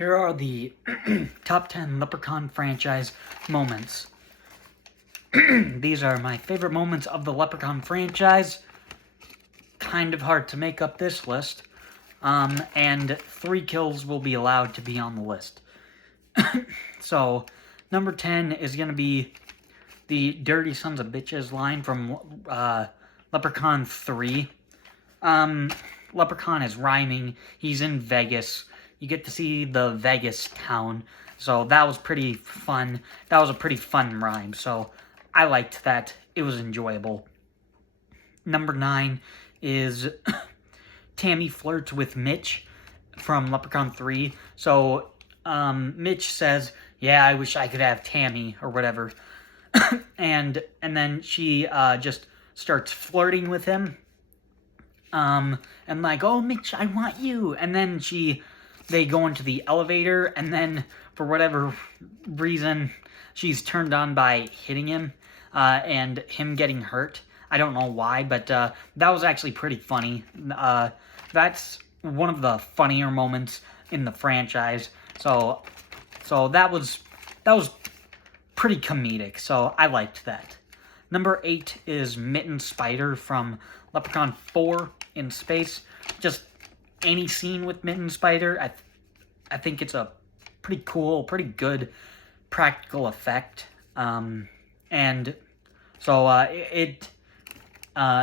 Here are the top 10 Leprechaun franchise moments. These are my favorite moments of the Leprechaun franchise. Kind of hard to make up this list. And 3 kills will be allowed to be on the list. So, number 10 is going to be the Dirty Sons of Bitches line from Leprechaun 3. Leprechaun is rhyming. He's in Vegas. You get to see the Vegas town. So that was pretty fun. That was a pretty fun rhyme. So I liked that. It was enjoyable. Number 9 is Tammy flirts with Mitch from Leprechaun 3. So Mitch says, "Yeah, I wish I could have Tammy," or whatever. and then she just starts flirting with him. And like, "Oh, Mitch, I want you." And then they go into the elevator, and then for whatever reason, she's turned on by hitting him, and him getting hurt. I don't know why, but that was actually pretty funny. That's one of the funnier moments in the franchise. So that was pretty comedic. So I liked that. Number 8 is Mitten Spider from Leprechaun 4 in space. Just any scene with Mitten Spider, I think it's a pretty cool, pretty good practical effect. And so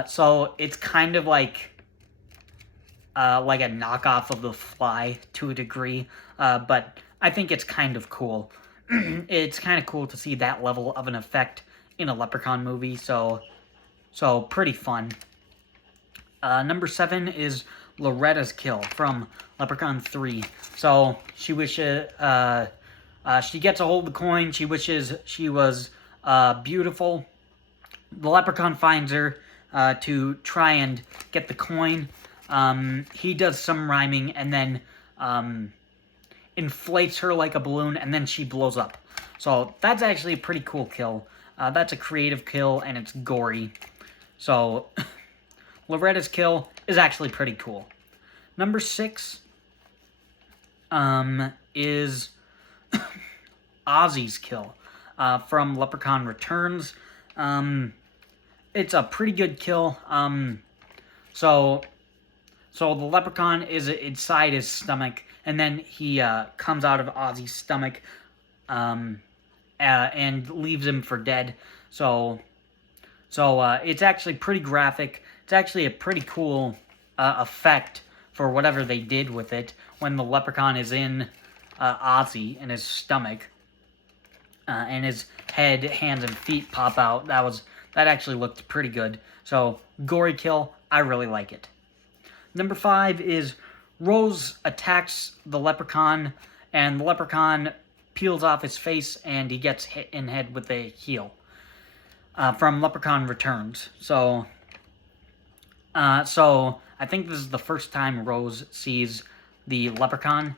so it's kind of like a knockoff of The Fly to a degree, but I think it's kind of cool. It's kind of cool to see that level of an effect in a Leprechaun movie, so pretty fun. Number 7 is Loretta's kill from Leprechaun 3. So she wishes, she gets a hold of the coin. She wishes she was beautiful. The Leprechaun finds her to try and get the coin. He does some rhyming and then inflates her like a balloon, and then she blows up. So that's actually a pretty cool kill. That's a creative kill, and it's gory. So Loretta's kill is actually pretty cool. Number 6 is Ozzy's kill from Leprechaun Returns. It's a pretty good kill. So the Leprechaun is inside his stomach, and then he comes out of Ozzy's stomach and leaves him for dead. So it's actually pretty graphic. It's actually a pretty cool effect for whatever they did with it when the Leprechaun is in Ozzy in his stomach, and his head, hands, and feet pop out. That actually looked pretty good. So gory kill, I really like it. Number 5 is Rose attacks the Leprechaun, and the Leprechaun peels off his face, and he gets hit in the head with a heel from Leprechaun Returns. So I think this is the first time Rose sees the Leprechaun,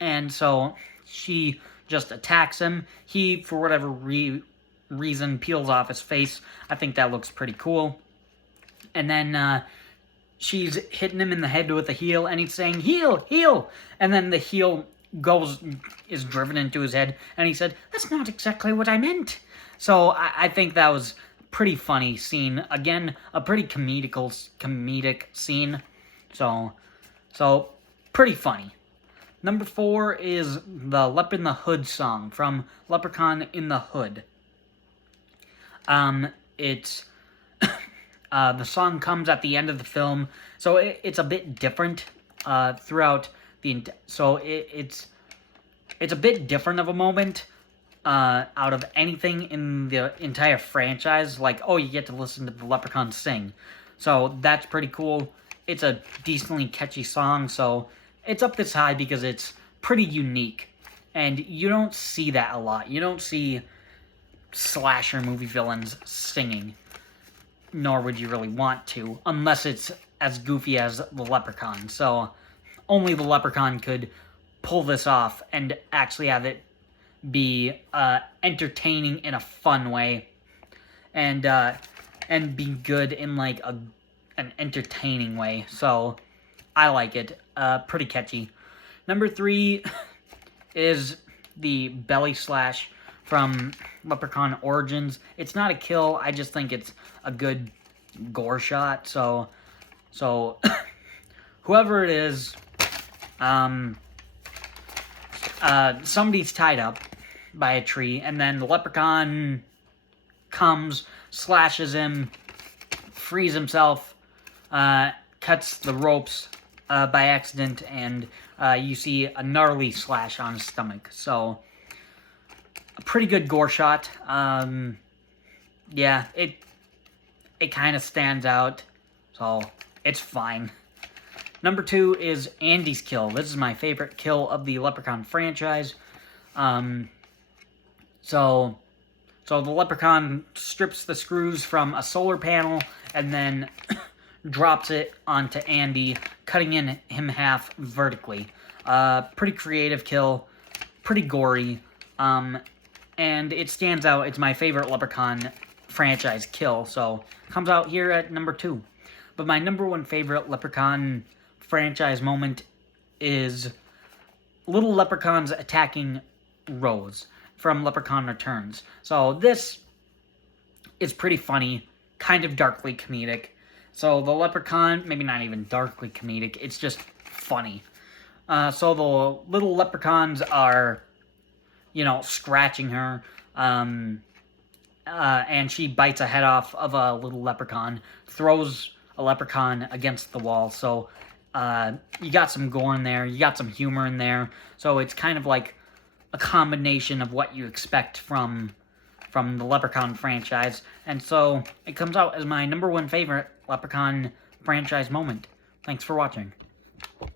and so she just attacks him. He, for whatever reason, peels off his face. I think that looks pretty cool. And then she's hitting him in the head with a heel, and he's saying, "Heel, heel!" And then the heel is driven into his head, and he said, "That's not exactly what I meant." So I think that was pretty funny scene. Again, a pretty comedic scene. So pretty funny. Number 4 is the Lep in the Hood song from Leprechaun in the Hood. It's the song comes at the end of the film, so it's a bit different throughout the. So it's a bit different of a moment out of anything in the entire franchise. Like, oh, you get to listen to the Leprechaun sing, so that's pretty cool. It's a decently catchy song, so it's up this high because it's pretty unique, and you don't see that a lot. You don't see slasher movie villains singing, nor would you really want to, unless it's as goofy as the Leprechaun. So only the Leprechaun could pull this off and actually have it be entertaining in a fun way, and be good in like an entertaining way. So I like it. Pretty catchy. Number 3 is the belly slash from Leprechaun Origins. It's not a kill, I just think it's a good gore shot. So whoever it is, somebody's tied up by a tree, and then the Leprechaun comes, slashes him, frees himself, cuts the ropes by accident, and you see a gnarly slash on his stomach. So, a pretty good gore shot. Yeah, it kind of stands out, so it's fine. Number 2 is Andy's kill. This is my favorite kill of the Leprechaun franchise. So the Leprechaun strips the screws from a solar panel and then drops it onto Andy, cutting him half vertically. Pretty creative kill, pretty gory, and it stands out. It's my favorite Leprechaun franchise kill, so comes out here at number 2. But my number 1 favorite Leprechaun franchise moment is little leprechauns attacking Rose from Leprechaun Returns. So this is pretty funny, kind of darkly comedic. So the Leprechaun, maybe not even darkly comedic, it's just funny. So the little leprechauns are, scratching her, and she bites a head off of a little leprechaun, throws a leprechaun against the wall. So you got some gore in there, you got some humor in there. So it's kind of like a combination of what you expect from the Leprechaun franchise. And so it comes out as my number 1 favorite Leprechaun franchise moment. Thanks for watching.